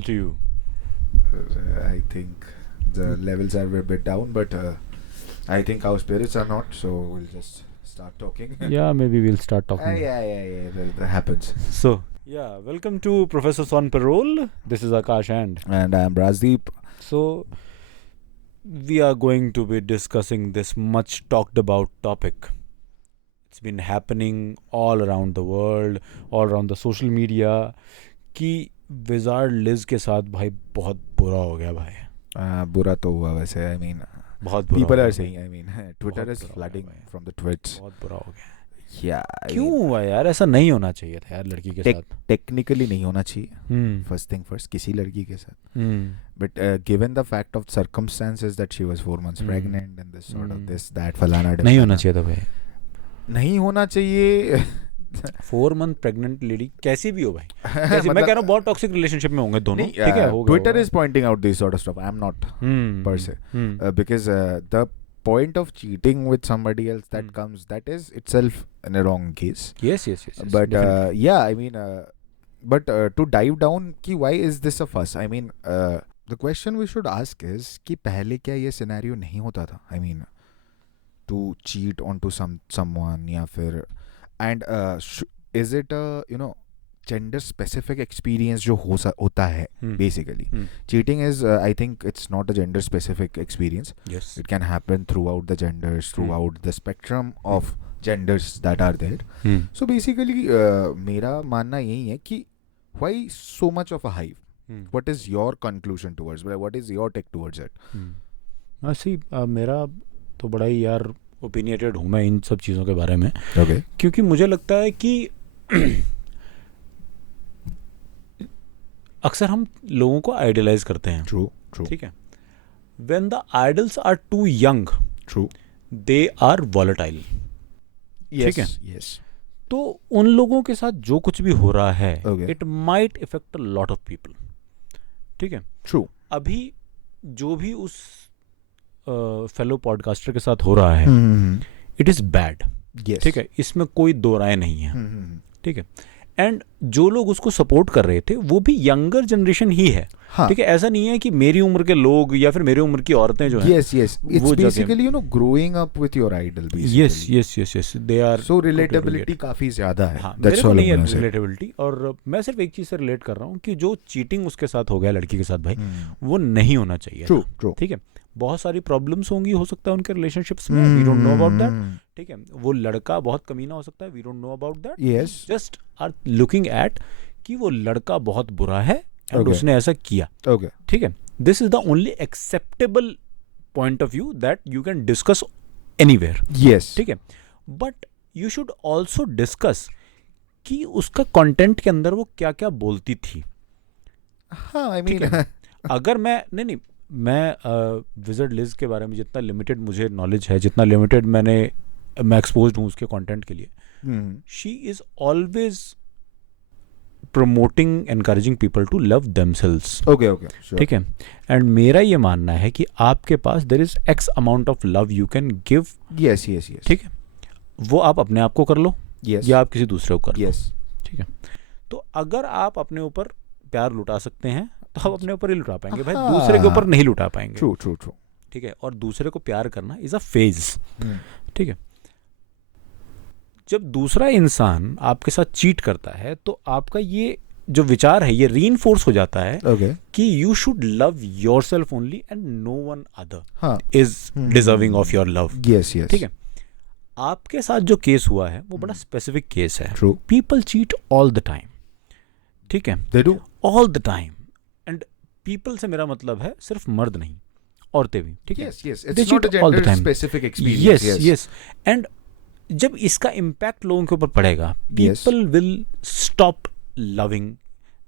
Perol to you? I think the levels are a bit down, but I think our spirits are not, so we'll just start talking. Yeah, maybe we'll start talking. Yeah. That happens. So, yeah, welcome to Professor on Perol. This is Akash And I'm Rajdeep. So, we are going to be discussing this much talked about topic. It's been happening all around the world, all around the social media कि wizard Liz के साथ भाई बहुत बुरा हो गया भाई. बुरा तो हुआ वैसे. I mean, बहुत बुरा people हो are गया saying. I mean, Twitter बहुत is बुरा हो flooding गया भाई. from the tweets. बहुत बुरा हो गया. Yeah. क्यों हुआ यार? ऐसा नहीं होना चाहिए था यार लड़की के साथ. Technically नहीं होना चाहिए. First thing first, किसी लड़की के साथ. But given the fact of circumstances that she was 4 months pregnant and this sort of this that फलाना नहीं होना चाहिए था भाई. नहीं होना चाहिए. 4 month pregnant lady कैसी भी हो भाई. कैसी मैं कह रहा हूँ बहुत टॉक्सिक रिलेशनशिप में होंगे दोनों. ठीक है. Twitter is pointing out this sort of stuff. I'm not per se because the point of cheating with somebody else that comes, that is itself in a wrong case. Yes. But yeah, I mean, but to dive down कि why is this a fuss? I mean, the question we should ask is कि पहले क्या ये scenario नहीं होता था? I mean, to cheat onto someone या फिर and is it a gender specific experience जो होता है basically. Cheating is I think it's not a gender specific experience. Yes. It can happen throughout the genders, throughout the spectrum of genders that are there. So basically मेरा मानना यही है कि why so much of a hype? What is your conclusion towards it? What is your take towards it? See, मेरा तो बड़ा ही यार opinionated हूँ मैं इन सब चीज़ों के बारे में. Okay. क्योंकि मुझे लगता है कि अक्सर हम लोगों को आइडियलाइज करते हैं. True. ठीक है. When the idols are too young, True. they are volatile. Yes. ठीक है. Yes. तो उन लोगों के साथ जो कुछ भी हो रहा है, Okay. it might affect a lot of people. ठीक है. True. अभी जो भी उस फेलो पॉडकास्टर के साथ हो रहा है, इट इज़ बैड. Yes. ठीक है. इसमें कोई दो राय नहीं है. ठीक है. एंड जो लोग उसको सपोर्ट कर रहे थे वो भी यंगर जनरेशन ही है. हाँ. ठीक है. ऐसा नहीं है कि मेरी उम्र के लोग या फिर मेरी उम्र की औरतें जो हैं. Yes. It's basically growing up with your idol basically. Yes. They are So relatability काफी ज़्यादा है. हाँ, That's मेरे को all नहीं I'm है gonna say. रिलेटेबिलिटी. और मैं सिर्फ एक चीज़ से रिलेट कर रहा हूँ कि जो चीटिंग उसके साथ हो गया लड़की के साथ भाई, वो नहीं होना चाहिए. True. ठीक है. बहुत सारी प्रॉब्लम्स होंगी हो सकता है उनके रिलेशनशिप्स में. We don't know about that. ठीक है. वो लड़का बहुत कमीना हो सकता है. We don't know about that. Yes. Just are looking at कि वो लड़का बहुत बुरा है एंड Okay. उसने ऐसा किया. Okay. ठीक है. This is the only acceptable point of view that you can discuss anywhere. Yes. ठीक है. But you should also discuss कि उसका कंटेंट के अंदर वो क्या क्या बोलती थी. हाँ, I ठीक mean. है. अगर मैं विज़र्ड लिज के बारे में जितना लिमिटेड मुझे नॉलेज है, जितना लिमिटेड मैं एक्सपोज्ड हूँ उसके कंटेंट के लिए, she is always promoting encouraging people to love themselves. Okay. Sure. ठीक है. एंड मेरा ये मानना है कि आपके पास there is X amount of love you can give. Yes. ठीक है. वो आप अपने आप को कर लो Yes. या आप किसी दूसरे को कर लो. Yes. ठीक है. तो अगर आप अपने ऊपर प्यार लुटा सकते हैं तो आप अपने ऊपर ही लुटा पाएंगे भाई. हाँ. दूसरे के ऊपर नहीं लुटा पाएंगे. True. ठीक है. और दूसरे को प्यार करना इज अ फेज. ठीक है. जब दूसरा इंसान आपके साथ चीट करता है तो आपका ये जो विचार है ये रीइंफोर्स हो जाता है Okay. कि you should love yourself only and no one other हाँ. Is deserving of your love. Yes. ठीक है. आपके साथ जो केस हुआ है वो बड़ा स्पेसिफिक केस है. True. People cheat all the time. ठीक है. They do. All the time. And people से मेरा मतलब है सिर्फ मर्द नहीं, औरतें भी. ठीक है. Yes. They It's not a cheat all the gender time. specific experience. Yes. And जब इसका इम्पैक्ट लोगों के ऊपर पड़ेगा, Yes. People will stop loving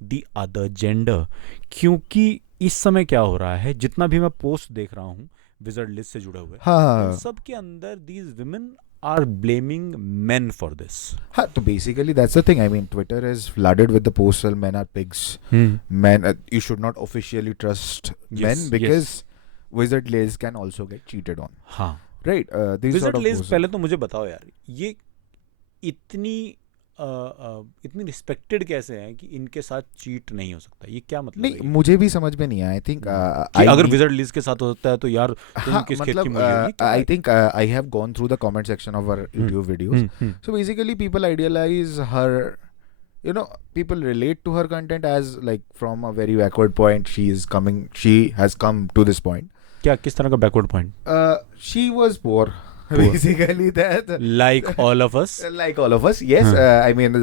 the other gender. क्योंकि इस समय क्या हो रहा है, जितना भी मैं पोस्ट देख रहा हूँ विज़र्ड लिस्ट से जुड़े हुए, हाँ. सब के अंदर these women are blaming men for this. हाँ, तो basically that's the thing. I mean, Twitter is flooded with the posts that men are pigs. Men, you should not officially trust men because Wizard Liz can also get cheated on. हाँ. Right. These Wizard sort of Liz posts. पहले तो मुझे बताओ यार, ये इतनी इतनी respected कैसे हैं कि इनके साथ चीट नहीं हो सकता? ये क्या मतलब है नहीं ये? मुझे भी समझ में नहीं आया आई थिंक कि अगर विजर्ड लिज के साथ होता है तो यार तुम हाँ किस खेत की मतलब मूली हो? ये क्या आई है? Think I have gone through the comment section of our YouTube videos so basically people idealize her, you know, people relate to her content as like from a very backward point she has come to this point. क्या किस तरह का backward point? She was poor basically that like all of us. like all of us, yes. Huh. I mean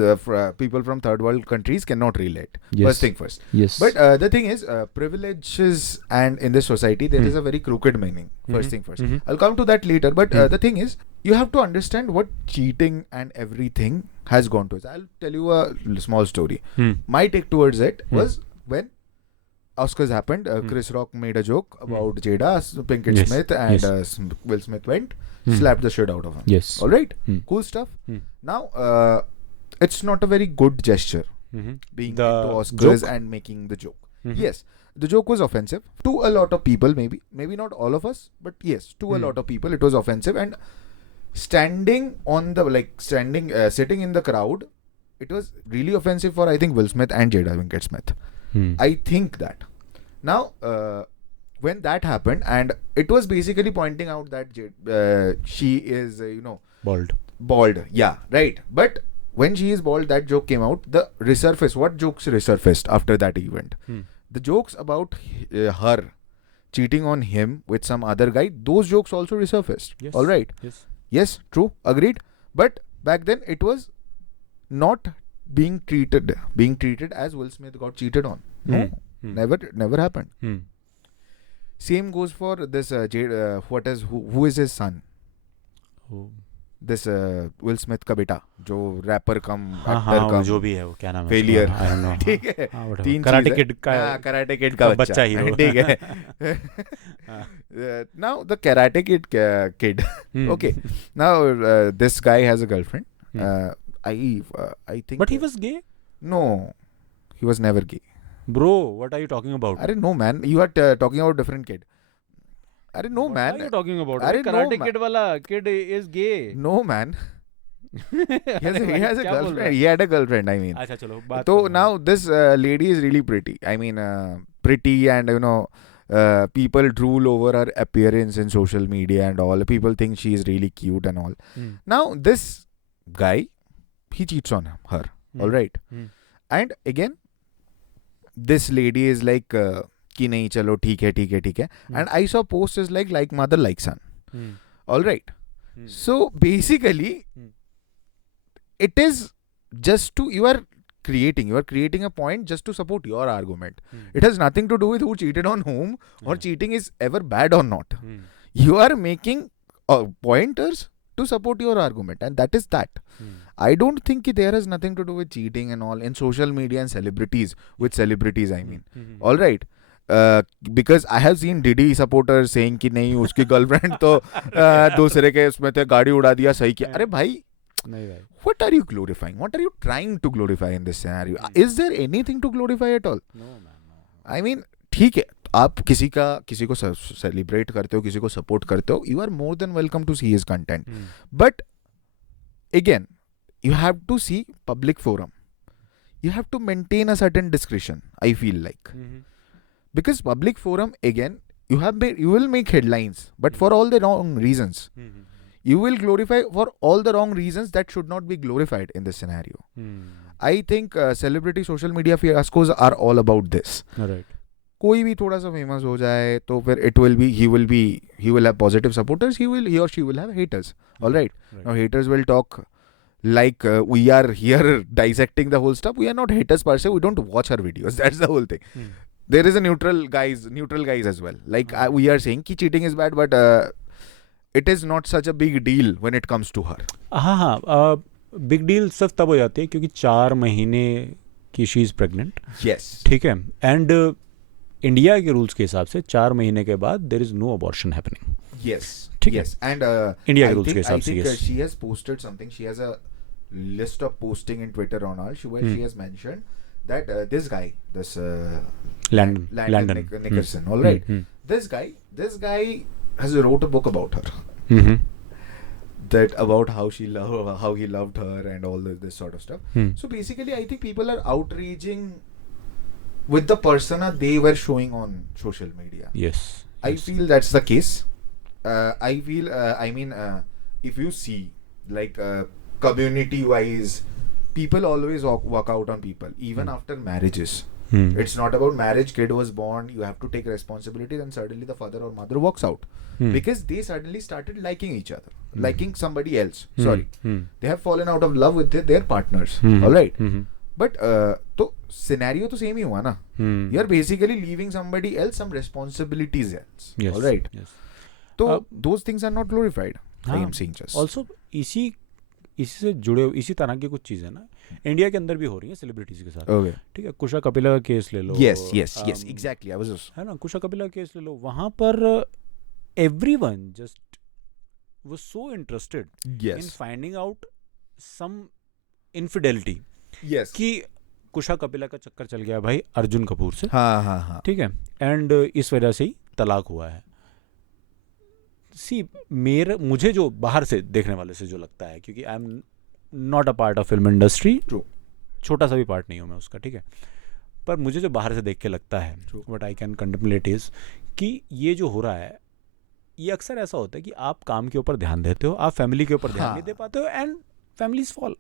people from third world countries cannot relate. First thing first. Yes. But the thing is, privileges and in this society there is a very crooked meaning. First thing first. I'll come to that later. But the thing is, you have to understand what cheating and everything has gone to. I'll tell you a small story. My take towards it was when Oscars happened. Chris Rock made a joke about Jada Pinkett Yes. Smith and Yes. Will Smith went slapped the shit out of him. Yes. All right, cool stuff. Now, it's not a very good gesture being The into Oscars joke? and making the joke. Yes, the joke was offensive to a lot of people. Maybe not all of us, but yes, to a lot of people it was offensive. And standing on the sitting in the crowd, it was really offensive for I think Will Smith and Jada Pinkett Smith. I think that. Now, when that happened, and it was basically pointing out that she is, bald. Yeah, right. But when she is bald, that joke came out. The resurfaced. What jokes resurfaced after that event? The jokes about her cheating on him with some other guy. Those jokes also resurfaced. Yes. All right. Yes. Yes, true. Agreed. But back then, it was not being treated as Will Smith got cheated on. No, never happened. Same goes for this who is his son? Oh. This Will Smith का बेटा जो wrapper कम हाँ actor हाँ कम जो भी है वो क्या नाम है? failure. I don't know. ठीक है हाँ, whatever. तीन कराटे चीज़ किड का कराटे किड का बच्चा हीरो. ठीक है. Now the karate kid okay, now this guy has a girlfriend. I think But he was gay. no, he was never gay. Bro, what are you talking about? अरे no man, you are talking about different kid. अरे no What man, are you talking about? अरे no Karate man. Kid वाला kid is gay. no man. He has अरे भाई, a क्या बोल रहा girlfriend. है? He had a girlfriend. I mean. अच्छा चलो बात So करो. now this lady is really pretty. I mean, pretty, and people drool over her appearance in social media and all. People think she is really cute and all. Now this guy, he cheats on her. All right. And again, this lady is like, कि नहीं चलो ठीक है. And I saw posts like mother like son. All right. So basically, it is just to you are creating a point just to support your argument. It has nothing to do with who cheated on whom or cheating is ever bad or not. You are making pointers to support your argument, and that is that. I don't think there has nothing to do with cheating and all in social media and celebrities. With celebrities, I mean. All right. Because I have seen Diddy supporters saying कि नहीं उसकी girlfriend तो दूसरे के उसमें थे गाड़ी उड़ा दिया सही किया. अरे भाई, नहीं भाई. what are you glorifying? What are you trying to glorify in this scenario? Is there anything to glorify at all? No man, no. I mean, ठीक है, आप किसी को सेलिब्रेट करते हो, किसी को सपोर्ट करते हो, you are more than welcome to see his content. But again, you have to see public forum. You have to maintain a certain discretion, I feel like. Because public forum, again, you will make headlines, but for all the wrong reasons. You will glorify for all the wrong reasons that should not be glorified in this scenario. I think celebrity social media fiascos are all about this. Right. कोई भी थोड़ा सा famous हो जाए तो फिर he will have positive supporters, he or she will have haters. All right. Now haters will talk like we are here dissecting the whole stuff. We are not haters per se, we don't watch our videos. That's the whole thing. There is a neutral guys as well. Like we are saying कि cheating is bad, but it is not such a big deal when it comes to her. हाँ, big deal सिर्फ तब हो जाती है क्योंकि 4 महीने की शी इज़ प्रेग्नेंट. Yes. ठीक है. एंड इंडिया के रूल्स के हिसाब से 4 महीने के बाद there is no abortion happening. Yes. ठीक है. Yes. And इंडिया के I रूल्स के think, हिसाब I से. think Yes. she has posted something. She has a list of posting in Twitter on all. She has mentioned that this guy, this Landon Nickerson. All right. This guy has wrote a book about her. that about how he loved her and all this sort of stuff. So basically, I think people are outraging with the persona they were showing on social media. Yes. I feel that's the case. I feel, if you see, like, community-wise, people always walk out on people, even after marriages. It's not about marriage, kid was born, you have to take responsibility, then suddenly the father or mother walks out. Because they suddenly started liking each other, liking somebody else. They have fallen out of love with their partners. Alright? But तो scenario तो same ही हुआ ना. You're basically leaving somebody else some responsibilities else. Yes. Alright? Yes. So those things are not glorified. I am saying just. Also इसी से जुड़े इसी तरह की कुछ चीज़ें ना इंडिया के अंदर भी हो रही हैं सेलिब्रिटीज के साथ. Okay. ठीक है, कुशा कपिला का केस ले लो. Yes, exactly. I was just. है ना, कुशा कपिला का केस ले लो. वहाँ पर everyone just was so interested in finding out some infidelity. Yes. कि कुशा कपिला का चक्कर चल गया भाई अर्जुन कपूर से. हाँ. ठीक है, एंड इस वजह से ही तलाक हुआ है. मुझे जो बाहर से देखने वाले से जो लगता है, क्योंकि आई am not a part of film industry, छोटा सा भी पार्ट नहीं हूँ मैं उसका. ठीक है, पर मुझे जो बाहर से देख के लगता है, what I can contemplate is कि ये जो हो रहा है, ये अक्सर ऐसा होता है कि आप काम के ऊपर ध्यान देते हो, आप फैमिली के ऊपर ध्यान नहीं दे पाते हो, एंड फैमिलीज फॉल.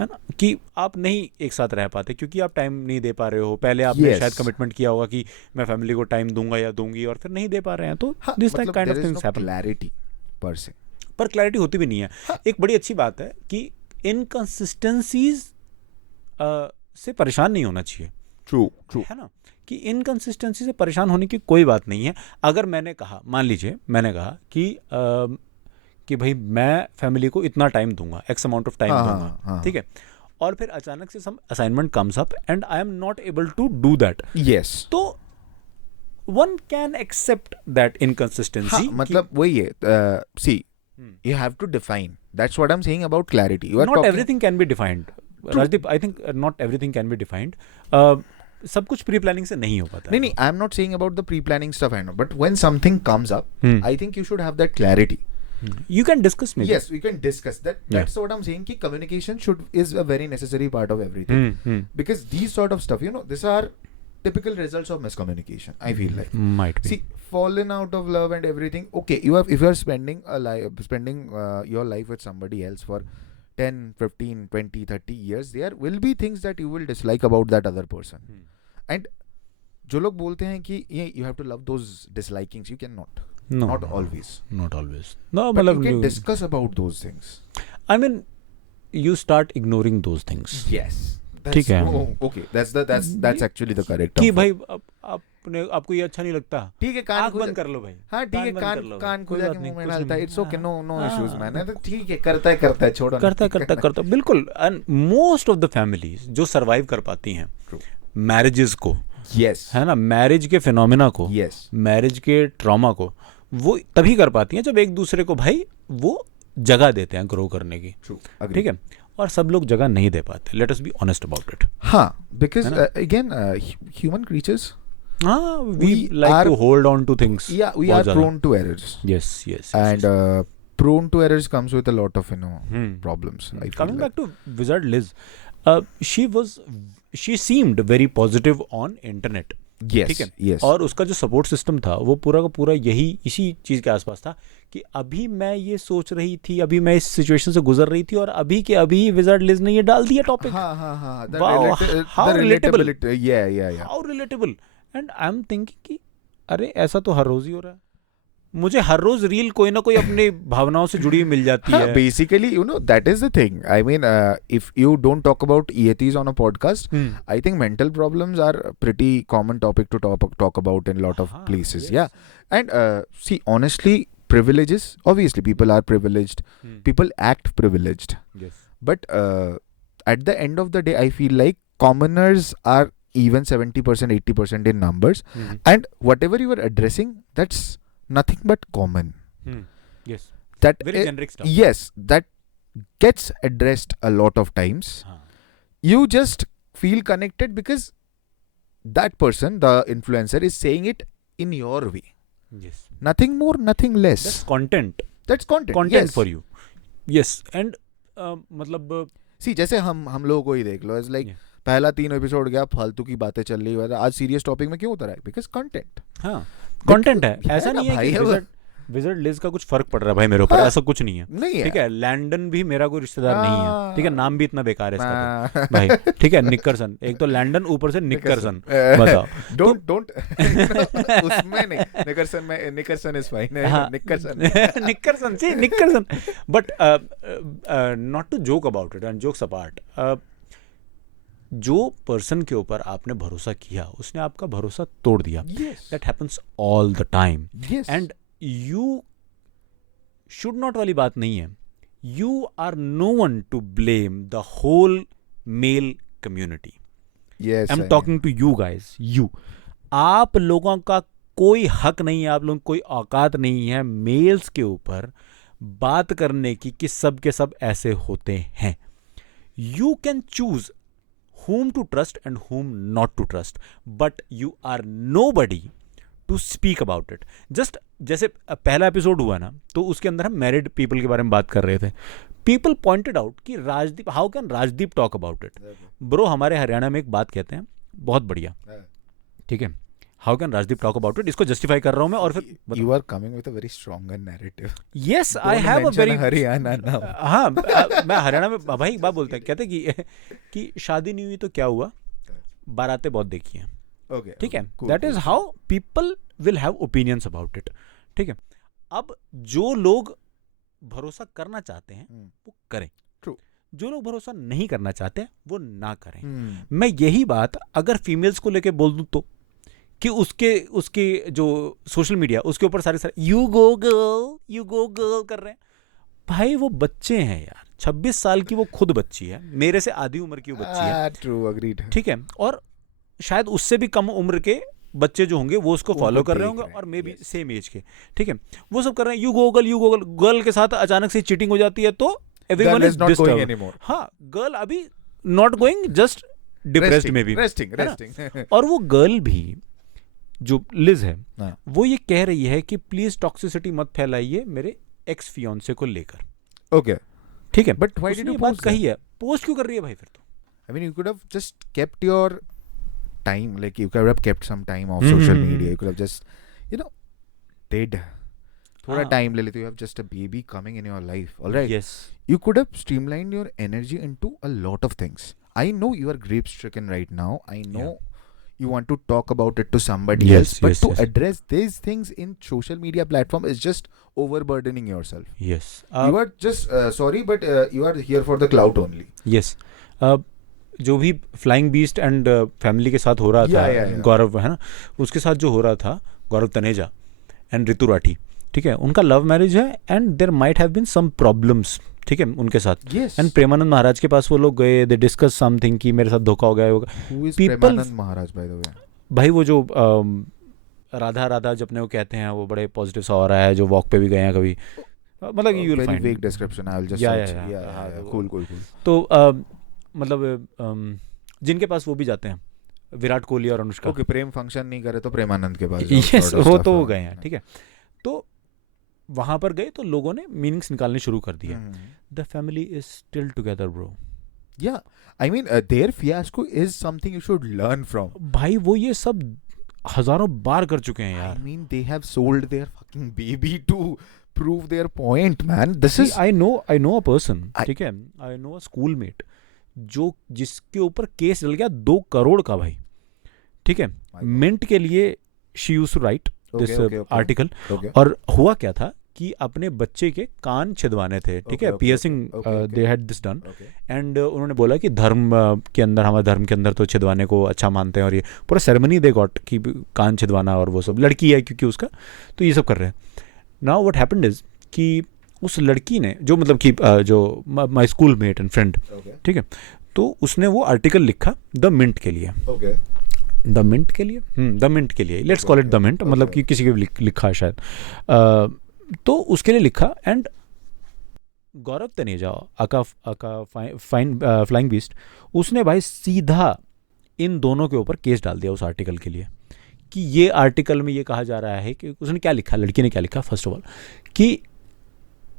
है ना, कि आप नहीं एक साथ रह पाते क्योंकि आप टाइम नहीं दे पा रहे हो. पहले आपने शायद कमिटमेंट किया होगा कि मैं फैमिली को टाइम दूंगा या दूंगी, और फिर नहीं दे पा रहे हैं. तो this kind of things happen. Clarity पर क्लैरिटी होती भी नहीं है. एक बड़ी अच्छी बात है कि इनकंसिस्टेंसीज से परेशान नहीं होना चाहिए. ट्रू. है ना, कि इनकंसिस्टेंसी से परेशान होने की कोई बात नहीं है. अगर मैंने कहा, मान लीजिए मैंने कहा कि भाई मैं फैमिली को इतना टाइम दूंगा, एक्स अमाउंट ऑफ टाइम दूंगा. ठीक है, और फिर अचानक से some assignment comes up and I am not able to do that. Yes. तो one can accept that inconsistency. मतलब वही है. सी, you have to define. That's what I'm saying about clarity. You are not everything can be defined. Rajdeep, I think not everything can be defined. सब कुछ pre planning से नहीं हो पाता. नहीं, I am not saying about the pre-planning stuff. I know, but when something comes up, I think you should have that clarity. You can discuss maybe. Yes, we can discuss that. That's what I'm saying. Ki communication is a very necessary part of everything. Because these sort of stuff, these are typical results of miscommunication. I feel like. Might be. See, fallen out of love and everything. Okay, if you are spending your life with somebody else for 10, 15, 20, 30 years, there will be things that you will dislike about that other person. And जो लोग बोलते हैं कि you have to love those dislikings, you cannot. Not always. Not always. No, but you can discuss about those things. I mean, you start ignoring those things. Yes. ठीक है. Okay. That's actually the correct. कि भाई आपको ये अच्छा नहीं लगता, ठीक है, कान बंद कर लो भाई. हाँ, ठीक है, कान खुला के मुंह में डालता है. It's okay, no issues man. तो ठीक है, करता है, छोड़ो. करता बिल्कुल. And most of the families जो survive कर पाती हैं marriages को, yes, है ना, मैरिज के फिनोमिना को, yes, मैरिज के ट्रॉमा को, वो तभी कर पाती हैं जब एक दूसरे को भाई वो जगह देते हैं ग्रो करने की. ठीक है, और सब लोग जगह नहीं दे पाते. Let us be honest about it. हाँ, because again human creatures, we like to hold on to things. Yeah, we are prone to errors. Yes. And prone to errors comes with a lot of problems. Coming back to Wizard Liz, she seemed very positive on internet. Yes, ठीक है. yes. और उसका जो support system था वो पूरा का पूरा इसी चीज़ के आसपास था कि अभी मैं ये सोच रही थी, अभी मैं इस सिचुएशन से गुजर रही थी, और अभी के अभी विजार्ड लिज ने ये डाल दिया topic. How relatable. Yeah. How relatable. And I'm thinking कि अरे ऐसा तो हर रोज ही हो रहा है. मुझे हर रोज रील कोई ना कोई अपनी भावनाओं से जुड़ी मिल जाती है. Basically, that is the thing. I mean, if you don't talk about EATs on a podcast, I think mental problems are a pretty common topic to talk about in a lot of places. Yes. Yeah. And see, honestly, privileges, obviously people are privileged. People act privileged. Yes. But at the end of the day, I feel like commoners are even 70%, 80% in numbers. And whatever you are addressing, that's nothing but common. Yes. That very generic stuff. Yes, that gets addressed a lot of times. You just feel connected because that person, the influencer, is saying it in your way. Yes. Nothing more, nothing less. That's content. That's content. Content yes. for you. Yes and मतलब सी जैसे हम लोगों को ही देख लो, is like Yeah. पहला 3 episode गया, फालतू की बातें चल रही है, आज सीरियस टॉपिक में क्यों उतर है? बिकॉज कंटेंट हाँ कंटेंट है, ऐसा ना नहीं है भाई, कि अब विजर्ड लिज का कुछ फर्क पड़ रहा है भाई मेरे ऊपर, हाँ, ऐसा कुछ नहीं है। नहीं ठीक है। है, लैंडन भी मेरा कोई रिश्तेदार नहीं है, ठीक है, नाम भी इतना बेकार है इसका तो भाई, भाई ठीक है, निकरसन, एक तो लैंडन ऊपर से निकरसन, बताओ। डोंट डोंट उसमें नहीं, निकरसन इज फाइन, हाँ निकरसन निकरसन, see निकरसन, but not to joke about it and jokes apart, जो पर्सन के ऊपर आपने भरोसा किया उसने आपका भरोसा तोड़ दिया, yes that happens all the time, yes and you should not वाली बात नहीं है, you are no one to blame the whole male community, yes I am talking to you guys, you, आप लोगों का कोई हक नहीं है, आप लोगों को कोई औकात नहीं है मेल्स के ऊपर बात करने की कि सब के सब ऐसे होते हैं। You can choose whom to trust and whom not to trust, but you are nobody to speak about it. Just जैसे पहला एपिसोड हुआ ना, तो उसके अंदर हम मैरिड पीपल के बारे में बात कर रहे थे, पीपल पॉइंटेड आउट कि Rajdeep, how can Rajdeep talk about it. Bro, हमारे हरियाणा में एक बात कहते हैं बहुत बढ़िया, ठीक है, how can Rajdeep talk about it, इसको जस्टिफाई कर रहा हूं मैं, और फिर you are coming with a very stronger narrative. Yes I have a very, Haryana now. हाँ मैं हरियाणा में भाई एक बात बोलते हैं, कहते हैं कि शादी नहीं हुई तो क्या हुआ, बारातें बहुत देखी हैं, ओके ठीक है, that is how people will have opinions about it, ठीक है। अब जो लोग भरोसा करना चाहते हैं वो करें, True. जो लोग भरोसा नहीं करना चाहते हैं वो ना करें। मैं यही बात अगर फीमेल्स को लेके बोल दूं तो, कि उसके जो सोशल मीडिया उसके ऊपर सारे यू गो गर्ल कर रहे हैं, भाई वो बच्चे हैं यार, 26 साल की वो खुद बच्ची है, मेरे से आधी उम्र की वो बच्ची है, ट्रू, अग्रीड, ठीक है, और शायद उससे भी कम उम्र के बच्चे जो होंगे वो उसको फॉलो कर रहे होंगे, और मे बी सेम एज के, ठीक है, वो सब कर रहे हैं, यू गो गर्ल के साथ अचानक से चीटिंग हो जाती है तो everyone is not going disturbed. anymore. हाँ, गर्ल अभी नॉट गोइंग, जस्ट डिप्रेस्ड में भी, रेस्टिंग और वो गर्ल भी जो लिज है हाँ. वो ये कह रही है कि प्लीज टॉक्सिसिटी मत फैलाइए मेरे एक्स फियांसे को लेकर, ओके, ठीक है, बट व्हाई उसने डिड यू ये बात पोस्ट कही है, पोस्ट क्यों कर रही है भाई फिर तो? I mean, you could have just kept your time, like you could have kept some time off social media. You could have just, you know, did थोड़ा हाँ. time ले लेते. You have just a baby coming in your life, all right? Yes. You could have streamlined your energy into a lot of things. I know you are grief stricken right now. I know you want to talk about it to somebody Yes, else, but yes, to yes. address these things in social media platform is just overburdening yourself. Yes. You are just sorry, but you are here for the clout only. Yes. जो भी flying beast and family के साथ हो रहा था, yeah. गौरव है ना, उसके साथ जो हो रहा था, गौरव तनेजा एंड ऋतु राठी, ठीक है, उनका लव मैरिज है and there might have been some problems, ठीक है, उनके साथ, Yes. एंड प्रेमानंद महाराज के पास वो लोग गए, दे डिस्कस समथिंग कि मेरे साथ धोखा हो गया होगा। Who is People- Premanand Maharaj, by the way? भाई वो जो राधा जब अपने वो कहते हैं, वो बड़े पॉजिटिव सा हो रहा है, जो वॉक पे भी गए हैं कभी, मतलब you will Very find, vague description. I will just Yeah, search. yeah, Yeah, हाँ, yeah, वो- cool. तो मतलब जिनके पास वो भी जाते हैं, विराट कोहली और अनुष्का, Okay, प्रेम फंक्शन नहीं करे तो प्रेमानंद के पास जाओ, यस sort of वो stuff, तो हाँ, गए हैं, ठीक है, तो वहां पर गए तो लोगों ने मीनिंग्स निकालने शुरू कर दिए, the family is still together bro. Yeah, I mean, their fiasco is something you should learn from. भाई वो ये सब हजारों बार कर चुके हैं I यार। mean, they have sold their fucking baby to prove their point, man. This is I know a person, I- ठीक है, आई नो अ स्कूलमेट जो जिसके ऊपर केस डल गया 2 करोड़ का भाई, ठीक है, My God. मिंट के लिए she used to write this okay. Article, Okay. और हुआ क्या था कि अपने बच्चे के कान छिदवाने थे, ठीक है, Okay, piercing okay. They had this done, Okay. And उन्होंने बोला कि धर्म के अंदर, हमारे धर्म के अंदर तो छिदवाने को अच्छा मानते हैं, और ये पूरा सेरेमनी दे गॉट कि कान छिदवाना, और वो सब लड़की है क्योंकि उसका, तो ये सब कर रहे हैं। नाउ व्हाट हैपेंड इज कि उस लड़की ने जो मतलब कि जो my school mate and friend, Okay. ठीक है, तो उसने वो आर्टिकल लिखा द मिंट के लिए, Okay. द मिंट के लिए, द मिंट के लिए, let's call it the Mint, मतलब कि किसी के भी लिखा है शायद, तो उसके लिए लिखा, एंड गौरव तनेजा आका फ्लाइंग बीस्ट, उसने भाई सीधा इन दोनों के ऊपर केस डाल दिया उस आर्टिकल के लिए, कि ये आर्टिकल में ये कहा जा रहा है कि उसने क्या लिखा, लड़की ने क्या लिखा, फर्स्ट ऑफ ऑल कि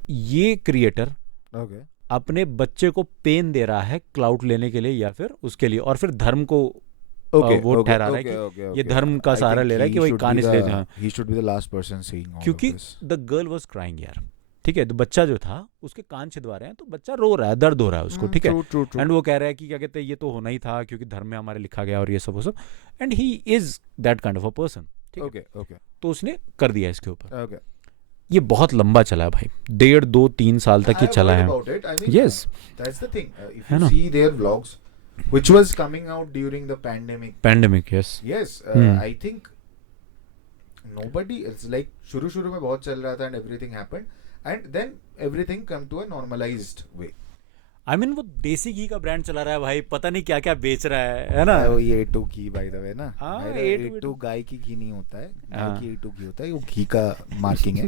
ये क्रिएटर Okay. अपने बच्चे को पेन दे रहा है क्लाउड लेने के लिए या फिर उसके लिए, और फिर धर्म को Okay. वो Okay. ठहरा रहा है Okay. कि Okay. ये Okay. धर्म का I सहारा think ले रहा है कि भाई कान इसलिए हाँ, he should be the last person saying all of क्योंकि this. The girl was crying यार, ठीक है, तो बच्चा जो था उसके कान छिदवा रहे हैं, तो बच्चा रो रहा है, दर्द हो रहा है उसको, ठीक है, True. True. True. एंड वो कह रहा है कि क्या कहते हैं ये तो होना ही था क्योंकि धर्म में हमारे लिखा गया और ये सब वो सब, and he is that kind of a person, ठीक है, Okay. Okay. तो उसने कर दिया इसके ऊपर। Okay. ये बहुत लंबा चला है भाई, 1.5-2-3 साल तक I ये have चला heard है। about it. I mean, Yes. That's the thing. If है you ना? see their vlogs, which was coming out during the pandemic. Pandemic, yes. Yes, I think nobody. It's like शुरू में बहुत चल रहा था and everything happened, and then everything come to a normalized way. I mean वो देसी घी का brand चला रहा है भाई, पता नहीं क्या क्या बेच रहा है ना। वो ये A2 ghee by the way ना। हाँ, मेरा A2 A2 गाय की घी नहीं होता है, गाय हाँ। की A2 घी होता है, वो घी का मार्किंग है,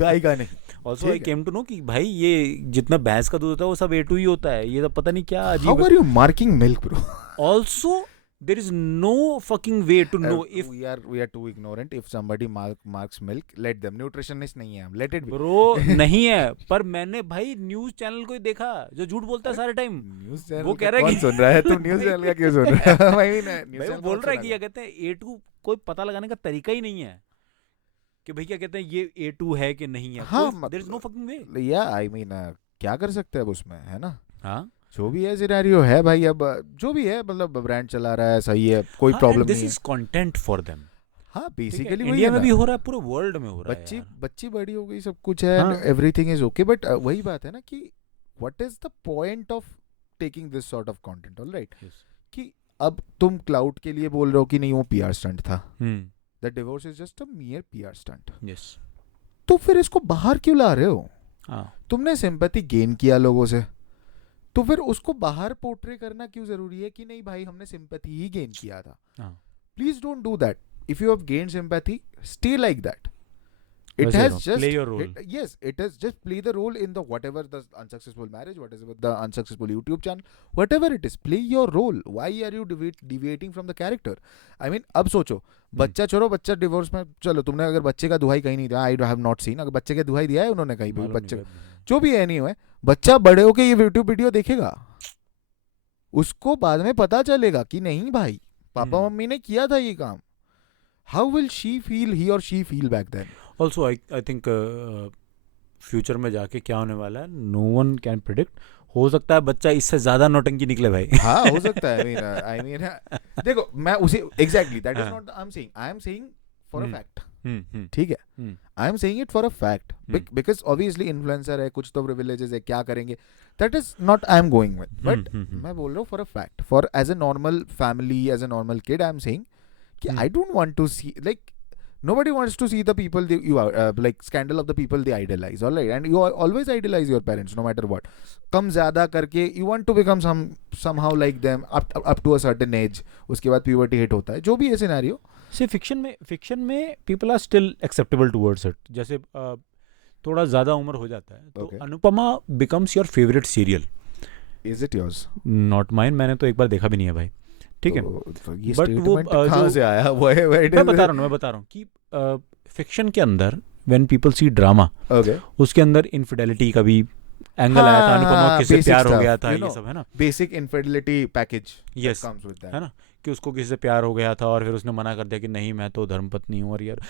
गाय का नहीं। ऑल्सो ठीक आई है। केम टू नो कि भाई ये जितना भैंस का दूध होता है वो सब A2 ही होता है, ये तो पता नहीं क्या How अजीब। are you marking milk, bro? Also there is no fucking way to know if we are too ignorant. If somebody marks milk, let them. Nutritionist नहीं है हम, let it be. ब्रो नहीं है, पर मैंने भाई न्यूज चैनल को ही देखा जो झूठ बोलता है सारे टाइम। न्यूज़ चैनल वो कह रहा है कौन कि- सुन रहा है? तू न्यूज़ चैनल का क्यों सुन रहा है? भाई ना, न्यूज़ भाई वो चैनल बोल कौन रहा है कि सुनेगा? क्या कहते हैं A2 कोई पता लगाने का तरीका ही नहीं है कि भाई क्या कहते हैं ये A2 है कि नहीं है। हाँ, there is no fucking way. Yeah, I mean, क्या कर सकते हैं अब उसमें, है ना? हाँ, जो भी है सिनेरियो है भाई, अब जो भी है, मतलब ब्रांड चला रहा है, सही है, कोई प्रॉब्लम दिस नहीं है। Is content for them. हाँ, बेसिकली वही इंडिया है में ना। भी हो रहा है, पूरे वर्ल्ड में हो रहा है बच्ची यार। बच्ची बड़ी हो गई, सब कुछ है, हाँ। एवरीथिंग इज ओके, बट वही बात है ना कि what is the point of taking this sort of content, alright? Yes. कि अब तुम क्लाउड के लिए बोल रहे हो कि नहीं वो पीआर स्टंट था, hmm, the divorce is just a mere PR stunt, yes, तो फिर इसको बाहर क्यों ला रहे हो? हाँ, तुमने सिंपैथी गेन किया लोगों से, तो फिर उसको बाहर पोर्ट्रे करना क्यों जरूरी है कि नहीं भाई हमने सिंपैथी ही गेन किया था? हाँ। Please don't do that. If you have gained sympathy, stay like that. It वैसे has रहो, just play your role. yes, it has just play the role in the whatever the unsuccessful marriage, whatever the unsuccessful YouTube channel, whatever it is, play your role. Why are you deviating from the character? I mean, अब सोचो, बच्चा छोड़ो, बच्चा divorce में, चलो तुमने अगर बच्चे का दुहाई कहीं नहीं दिया, आई हैव नॉट सीन, अगर बच्चे का दुहाई दिया है उन्होंने कहीं भी, मालूम बच्चे नहीं भाई। जो भी है नहीं हुए, बच्चा बड़े होके ये YouTube वीडियो देखेगा, उसको बाद में पता चलेगा कि नहीं भाई पापा मम्मी ने किया था ये काम. How will she feel, he or she feel back then? Also I think future में जाके क्या होने वाला है, नो वन कैन प्रिडिक्ट। हो सकता है बच्चा इससे ज्यादा नौटंकी निकले भाई। हाँ, हो सकता है. I mean, देखो, मैं उसे exactly that is हाँ. not I'm saying. I am saying for a hmm. fact. हम्म, ठीक है. हम्म, I am saying it for a fact. Hmm. Because obviously influencer है, कुछ तो privileges है, क्या करेंगे? That is not I am going with. But मैं बोल रहा हूँ for a fact. For as a normal family, as a normal kid, I am saying कि I don't want to see, like, nobody wants to see the people you are like scandal of the people they idolize, all right? And you always idolize your parents no matter what. कम ज़्यादा करके you want to become somehow like them up to a certain age. उसके बाद puberty hit होता है, जो भी है scenario. से फिक्शन में people are still acceptable towards it. जैसे थोड़ा ज़्यादा उम्र हो जाता है तो Okay. Anupama becomes your favourite serial. Is it yours? Not mine, मैंने तो एक बार देखा भी नहीं है भाई, ठीक है। तो ये But वो, statement कहाँ जो- से आया? Where it मैं is? बता रहा हूँ कि फिक्शन के अंदर when people see drama, Okay. उसके अंदर इनफिडेलिटी का भी एंगल आया था, हाँ, अनुपमा किससे basic प्यार हो stuff, गया था, you ये know. सब है ना, Basic infidelity package that Yes. comes with that. है ना, कि उसको किसी से प्यार हो गया था और फिर उसने मना कर दिया कि नहीं मैं तो धर्मपत्नी हूँ, और यार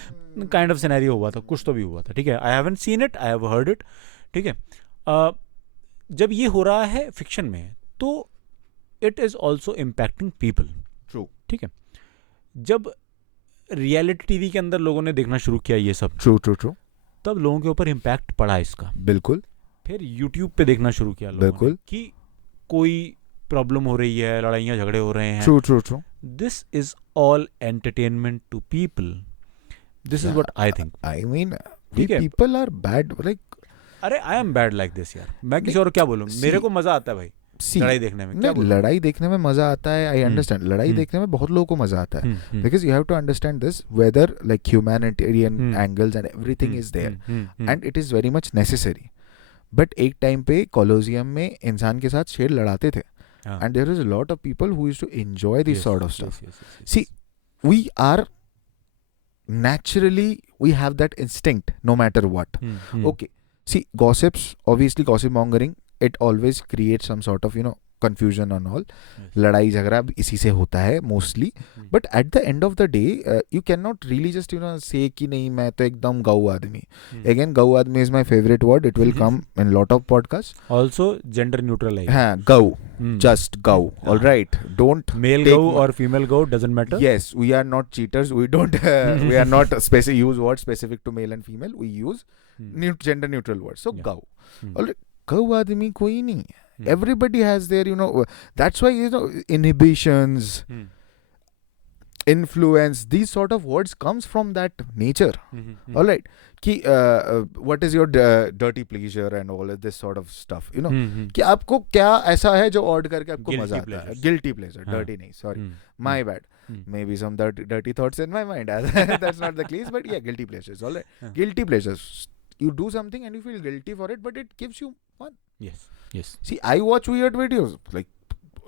काइंड ऑफ सिनेरियो हुआ था, कुछ तो भी हुआ था, ठीक है। I haven't seen it, I have heard it, ठीक है। जब ये हो रहा है फिक्शन में तो it is also impacting people, True. ठीक है। जब रियलिटी टीवी के अंदर लोगों ने देखना शुरू किया ये सब, True. तब लोगों के ऊपर इम्पैक्ट पड़ा इसका। बिल्कुल. फिर यूट्यूब पे देखना शुरू किया लोगों ने बिल्कुल. कि कोई प्रॉब्लम हो रही है, लड़ाइयाँ झगड़े हो रहे हैं। True. This is all entertainment to people, this is Yeah. What I think. I mean, ठीक है। people are bad. Like, अरे I am bad like this यार, मैं किसी और को क्या बोलूं, मेरे See. को मजा आता है भाई see, लड़ाई देखने में, क्या नहीं, बोलूं। लड़ाई देखने में मजा आता है. I understand. लड़ाई देखने में बहुत लोगों को मजा आता है. Because you have to understand this, whether like humanitarian angles and everything is there, and it is very much necessary. But एक टाइम पे कोलोसियम में इंसान के साथ शेर लड़ाते थे, and there is a lot of people who used to enjoy this sort of stuff. See, we are naturally, we have that instinct no matter what. Okay, see, gossips, obviously gossip mongering, it always creates some sort of, you know, confusion and all. Yes. लड़ाई झगड़ा इसी से होता है mostly. Hmm. But at the end of the day, you cannot really just, you know, say कि नहीं मैं तो एकदम गऊ आदमी. Hmm. Again, गऊ आदमी is my favorite word. It will come in lot of podcasts. Also gender neutral. हाँ, गऊ, Hmm. just गऊ. हाँ. All right, don't Male take go or female go doesn't matter. Yes, we are not cheaters. We don't. We are not use words specific to male and female. We use Hmm. gender neutral words. So Yeah. गऊ. Hmm. All right, गऊ आदमी कोई नहीं है. Hmm. Everybody has their, you know, that's why, you know, inhibitions, Hmm. influence, these sort of words comes from that nature. Hmm. Hmm. All right, कि what is your dirty pleasure and all of this sort of stuff, you know, Hmm. Hmm. कि आपको क्या ऐसा है जो odd करके आपको Guilty मजा आता है. pleasures. Guilty pleasure, हाँ. dirty नहीं, sorry, Hmm. my bad. Hmm. Maybe some dirty thoughts in my mind. That's not the case, but yeah, guilty pleasures. All right, Yeah. guilty pleasures. You do something and you feel guilty for it, but it gives you fun. Yes. Yes. See, I watch weird videos like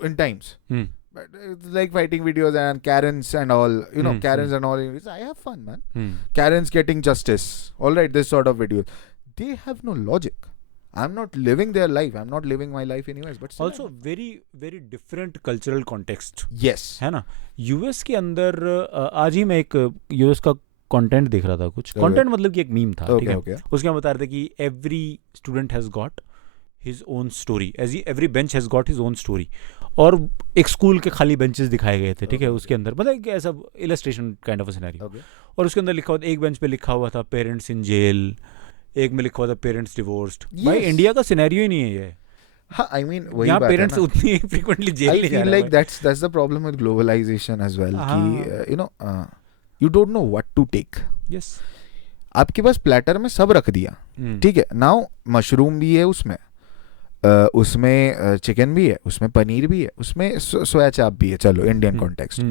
in times. Hmm. But it's like fighting videos and Karens and all, you know, Hmm, Karens and all. I have fun, man. Hmm. Karens getting justice. All right, this sort of videos. They have no logic. I'm not living their life. I'm not living my life anyways. But still Also very very different cultural context. yes. है ना. US के अंदर आज ही मैं एक US का content देख रहा था. कुछ Okay. कंटेंट मतलब कि एक मीम था. ठीक Okay, है. okay. उसके हम बता रहे थे कि every student has got his own story, every bench has got his own story. और एक स्कूल के खाली बेंचेस दिखाए गए थे. ठीक है. Okay. उसके अंदर मतलब एक ऐसा illustration kind of a scenario. Okay. और उसके अंदर लिखा हुआ, एक बेंच पे लिखा हुआ था पेरेंट्स इन जेल, एक में लिखा हुआ था पेरेंट्स डिवोर्स्ड. भाई Yes. इंडिया का सिनेरियो ही नहीं है ये. हाँ, I mean, वही यहाँ बात है पेरेंट्स ना. उतनी फ्रीक्वेंटली जेल I नहीं जा feel रहे like that's the problem with globalization as well. हाँ. कि you know, you don't know what to take. Yes. आपके पास प्लेटर में सब रख दिया. ठीक है. नाउ मशरूम भी है उसमें, उसमें चिकन भी है, उसमें पनीर भी है, उसमें सोया चाप भी है. चलो Indian context.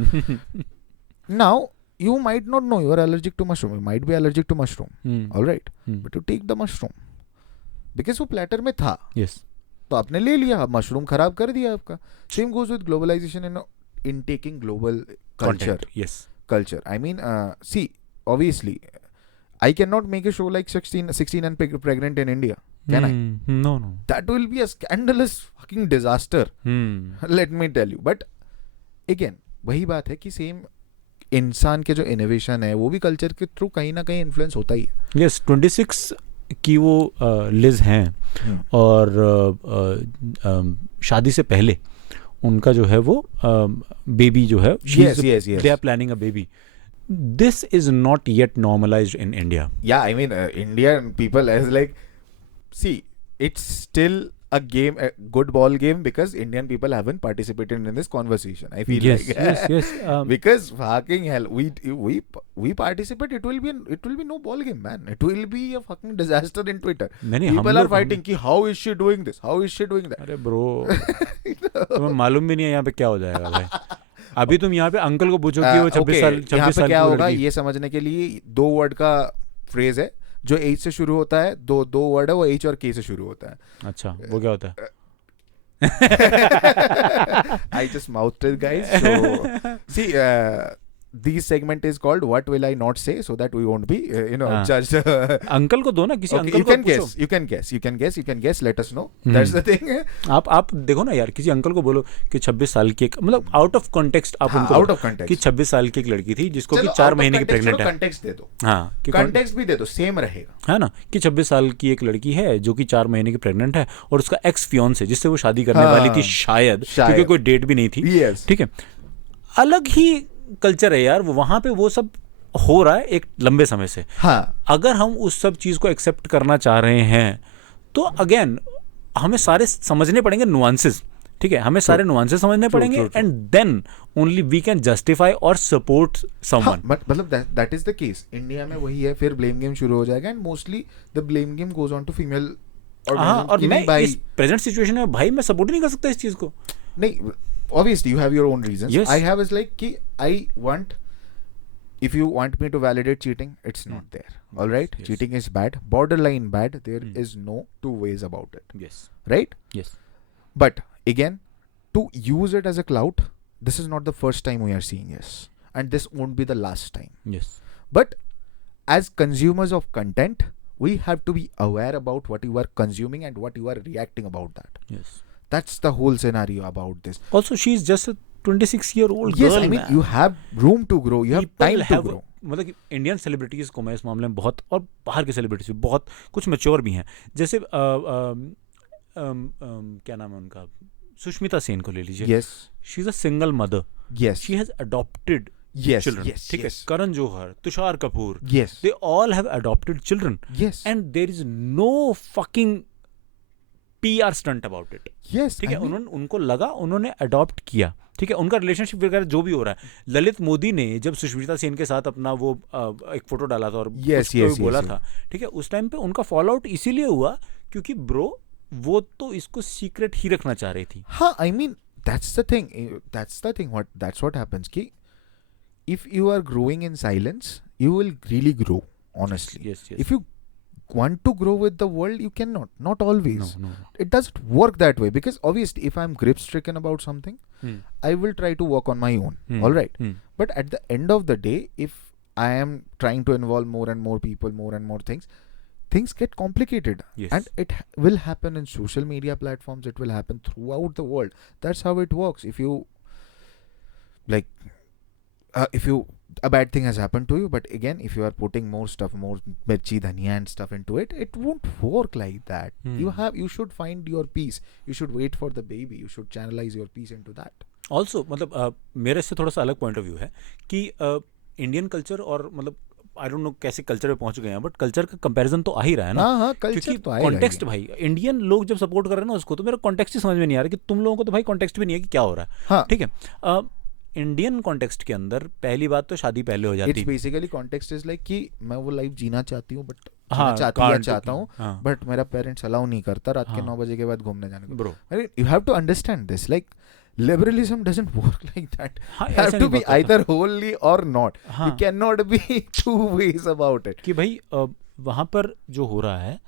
Now you might not know you are allergic to mushroom. You might be allergic to mushroom. All right, but you take the mushroom because वो प्लेटर में था. यस. तो आपने ले लिया, मशरूम खराब कर दिया आपका. Same goes with globalization and in taking global culture. Yes. Culture. I mean, see, obviously, I cannot make a show like 16 and pregnant in India. Can I? No. That will be a scandalous fucking disaster. Let me tell you. But again, वही बात है कि same इंसान के जो innovation है वो भी कल्चर के थ्रू कहीं ना कहीं इन्फ्लुएंस होता ही है. यस. 26 की वो लिज हैं और शादी से पहले उनका जो है वो बेबी जो है, Yes. They are planning a baby. This is not yet normalised in India. Yeah, I mean, Indian people as like, see, it's still a game, a good ball game, because Indian people haven't participated in this conversation. I feel Yes. like Yes. because fucking hell, we participate. It will be no ball game, man. It will be a fucking disaster in Twitter. नहीं, People are fighting कि how is she doing this? How is she doing that? अरे bro, तुम्हें मालूम भी नहीं है यहाँ पे क्या हो जाएगा भाई. अभी तुम यहाँ पे अंकल को पूछो कि वो 26 साल यहाँ पे की क्या होगा लड़की. ये समझने के लिए 2 वर्ड का फ्रेज है जो H से शुरू होता है. दो वर्ड है वो H और K से शुरू होता है. अच्छा, वो क्या होता है? I just mouthed it, guys. So, see, this segment is called "What Will I Not Say," so that we won't be, हाँ. judged. अंकल को दो ना, किसी Okay, अंकल you को can पूछो. guess. You can guess. Let us know. That's the thing. आप देखो ना यार, किसी अंकल को बोलो कि 26 साल की एक, मतलब आउट ऑफ कॉन्टेक्स्ट आप हाँ, उनको out बोलो of context. कि 26 साल की एक लड़की थी जिसको कि चलो, 4 out of महीने की context प्रेग्नेंट छोड़ो, है. context दे दो. हाँ, कि Context भी दे दो, same रहेगा. है ना, कि 26 साल की एक लड़की है जो कि 4 महीने की प्रेग्नेंट है और उसका एक्स फियोंसे जिससे वो शादी करने हाँ, वाली थी शायद, क्योंकि कोई डेट भी नहीं थी. Yes. ठीक है. अलग ही कल्चर है यार वो, वहां पे वो सब हो रहा है एक लंबे समय से. हाँ. अगर हम उस सब चीज को एक्सेप्ट करना चाह रहे हैं तो अगेन हमें सारे समझने पड़ेंगे नुआंसेस. ठीक है, हमें सारे नुआंसेस समझने पड़ेंगे and then only we can justify और सपोर्ट समवन. मतलब that is the case. India में वही है, फिर ब्लेम गेम शुरू हो जाएगा and mostly the blame game goes on to female. हाँ, और मैं इस प्रेजेंट सिचुएशन में भाई मैं सपोर्ट नहीं कर सकता इस चीज को. नहीं, obviously you have your own reasons. Yes. I have is like कि I want, if you want me to validate cheating, it's not there. All right, Yes. cheating is bad, borderline bad. There is no two ways about it. Yes. Right? Yes. But again, to use it as a clout, this is not the first time we are seeing this, and this won't be the last time. Yes. But as consumers of content, we have to be aware about what you are consuming and what you are reacting about that. Yes. That's the whole scenario about this. Also, she's just a 26-year-old Yes, girl. I mean, man. you have room to grow, you have People time to have- grow. मतलब कि Indian celebrities को मैं इस मामले में बहुत, और बाहर के सेलिब्रिटीज़ भी बहुत कुछ मैच्योर भी हैं, जैसे क्या नाम है उनका, सुष्मिता सेन को ले लीजिए. Yes, she is a single mother. yes, she has adopted yes, children. yes, ठीक है, yes, Karan Johar, Tushar Kapoor, yes, they all have adopted children, yes, and there is no fucking PR stunt about it. yes. ठीक है, I mean, उन्होंने, उनको लगा, उन्होंने adopt किया. ठीक है, उनका रिलेशनशिप वगैरह जो भी हो रहा है. ललित मोदी ने जब सुष्मिता सेन के साथ अपना वो एक फोटो डाला था और Yes, कुछ yes, बोला yes, था, ठीक है, उस टाइम पे उनका फॉल आउट इसीलिए हुआ क्योंकि ब्रो वो तो इसको सीक्रेट ही रखना चाह रही थी. हाँ, I mean, that's the thing. That's the thing. That's what happens. Ki, if you are growing in silence, you will really grow. Honestly, Yes, yes. if you want to grow with the world, you cannot. Not always. No, no. It doesn't work that way, because obviously, if I'm grip stricken about something, Hmm. I will try to work on my own. Hmm. All right. Hmm. But at the end of the day, if I am trying to involve more and more people, more and more things get complicated. Yes. And it will happen in social media platforms, it will happen throughout the world. That's how it works. If you like a bad thing has happened to you, but again, if you are putting more stuff, more mirchi, dhania and stuff into it, it won't work like that. You should find your peace. You should wait for the baby. You should channelize your peace into that. Also मतलब मेरे इससे थोड़ा सा अलग point of view है कि Indian culture और मतलब आई डोंट नो कैसे कल्चर पे पहुंच गए हैं, बट कल्चर का कंपैरिजन तो आ ही रहा है ना. हाँ, कल्चर क्योंकि तो आएगा ही. कॉन्टेक्स्ट भाई, इंडियन लोग जब सपोर्ट कर रहे हैं ना उसको, तो मेरा कॉन्टेक्स्ट ही समझ में नहीं आ रहा कि तुम लोगों को तो भाई कॉन्टेक्स्ट भी नहीं है कि क्या हो रहा है. हाँ. ठीक है, इंडियन कॉन्टेक्स्ट के अंदर पहली बात तो शादी पहले हो जाती इट्स है. बेसिकली कॉन्टेक्स्ट इज लाइक कि मैं वो लाइफ जीना चाहती हूँ, बट हाँ, चाहता हूँ, हाँ. बट मेरा पेरेंट्स अलाउ नहीं करता रात के हाँ. 9 बजे के बाद घूमने जाने को. Bro, you have to understand this. Like liberalism doesn't work like that. हाँ, You have ऐसे to नहीं be work करता. either wholly or not. हाँ. You cannot be two ways about it. कि भाई वहाँ पर जो हो रहा है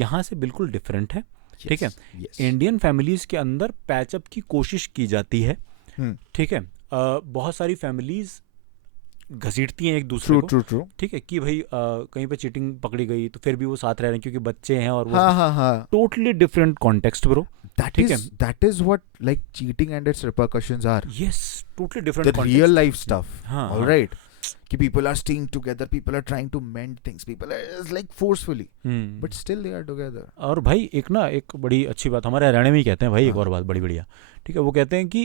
यहाँ से बिल्कुल डिफरेंट है. ठीक है, Yes. इंडियन फैमिलीज के अंदर पैचअप की कोशिश की जाती है. Hmm. ठीक है, बहुत सारी फैमिलीज घसीटती हैं एक दूसरे को. True. ठीक है कि भाई कहीं पे चीटिंग पकड़ी गई तो फिर भी वो साथ रह रहे हैं क्योंकि बच्चे हैं और वो हाँ. Totally different context bro. ठीक That is what like cheating and its repercussions are. Yes, totally The different real life stuff. हाँ, All हाँ. right. कि people are staying together, people are trying to mend things, people are it's like forcefully, but still they are together. और भाई एक बड़ी अच्छी बात हमारे हरियाणा में ही कहते हैं भाई, एक हाँ. और बात बड़ी बढ़िया. ठीक है, वो कहते हैं कि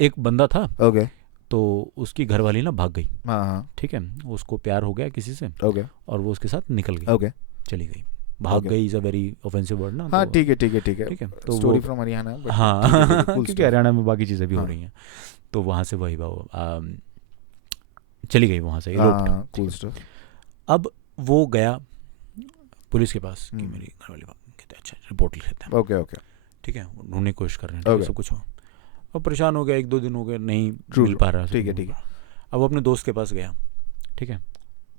एक बंदा था Okay. तो उसकी घरवाली ना भाग गई. हाँ. ठीक है, उसको प्यार हो गया किसी से Okay. और वो उसके साथ निकल गई, Okay. चली गई. भाग Okay. गई is a very offensive word ना. हाँ, तो- ठीक है. ठीक है, तो Story वो from हरियाणा. but हाँ ठीक है, cool क्योंकि stuff. हरियाणा में बाकी चीज़ें भी हो हाँ. रही हैं. तो वहाँ से वही वो चली गई वहाँ से eloped. हाँ, cool stuff. अब वो गया पुलिस के पास कि हम्म. मेरी घरवाली भाग, कहते हैं अच्छा रिपोर्ट लिख लेते हैं. Okay. ठीक है, वो ढूंढने की कोशिश कर रहे हैं. ठीक है, Okay. सब कुछ हो. अब परेशान हो गया, 1-2 दिन हो गए, नहीं True. मिल पा रहा. ठीक है. अब वो अपने दोस्त के पास गया. ठीक है,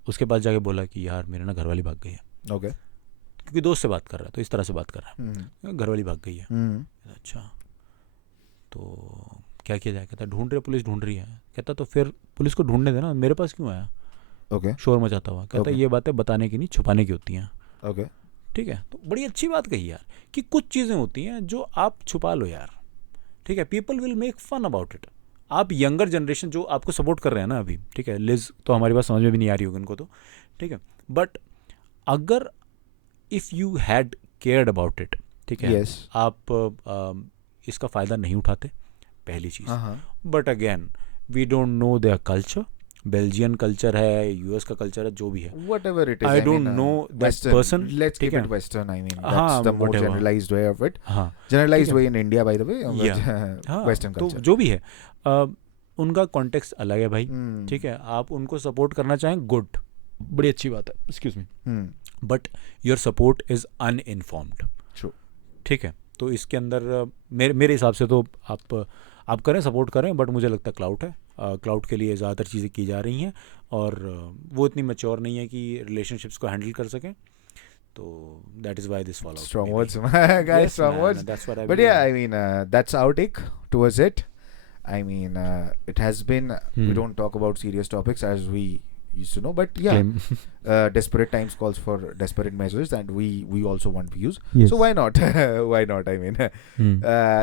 उसके पास जाके बोला कि यार मेरे ना घरवाली भाग गई है. Okay. क्योंकि दोस्त से बात कर रहा है तो इस तरह से बात कर रहा Hmm. है, घरवाली भाग गई है. Hmm. अच्छा, तो क्या किया जाए? कहता ढूंढ रही, पुलिस ढूंढ रही है. कहता तो फिर पुलिस को ढूंढने देना, मेरे पास क्यों आया Okay. शोर मचाता हुआ? कहता Okay. ये बातें बताने की नहीं, छुपाने की होती हैं. Okay. ठीक है, तो बड़ी अच्छी बात कही यार कि कुछ चीज़ें होती हैं जो आप छुपा लो यार. ठीक है, people will make fun about it. आप यंगर जनरेशन जो आपको सपोर्ट कर रहे हैं ना अभी, ठीक है, लिज तो हमारी बात समझ में भी नहीं आ रही होगी उनको तो. ठीक है, बट अगर if you had cared about it, ठीक है, Yes. आप इसका फ़ायदा नहीं उठाते, पहली चीज़. हाँ. But again we don't know their culture. Belgian culture है, यूएस का कल्चर है, जो भी है. Whatever it is. I don't mean, know that Western. person. Let's ठीक keep है. it Western. I mean, that's हाँ, the more whatever. generalized way of it. हाँ Generalized ठीक है. way in India, by the way. हाँ, Western तो culture. जो भी है उनका कॉन्टेक्स्ट अलग है भाई. Hmm. ठीक है, आप उनको सपोर्ट करना चाहें, गुड, बड़ी अच्छी बात है. Excuse me, Hmm. But your support is uninformed. True. ठीक है, तो इसके अंदर मेरे हिसाब से तो आप करें, सपोर्ट करें, बट मुझे लगता है क्लाउड है. क्लाउड के लिए ज़्यादातर चीज़ें की जा रही हैं और वो इतनी मैच्योर नहीं है कि रिलेशनशिप्स को हैंडल कर सकें. तो that is why this follow. Strong words, guys. Strong words. But yeah, I mean, that's our take towards it. I mean, it has been. We don't talk about serious topics as we used to know. But yeah, Claim. desperate times calls for desperate measures, and we also want views. Yes. So why not? Why not? I mean, Hmm.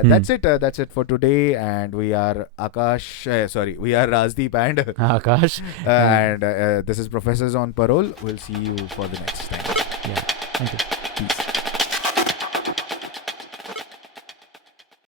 that's it. That's it for today. And we are Akash. We are Rajdeep and Akash. and this is Professors on Parole. We'll see you for the next time. Yeah. Thank you.